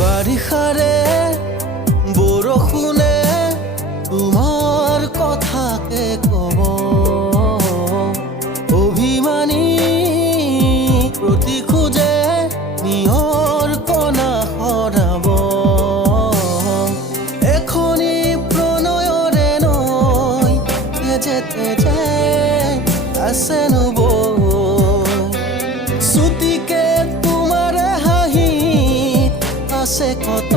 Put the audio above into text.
বাৰিষাৰে বৰষুণে তোমাৰ কথাকে কব, অভিমানী প্ৰতি খোজে নিয়ৰ কণা সৰাব। এখনি প্ৰণয়ৰে নৈ তেজে তেজে আছে নবৈ, চুটিকে তোমাৰে হাঁহি আছে কত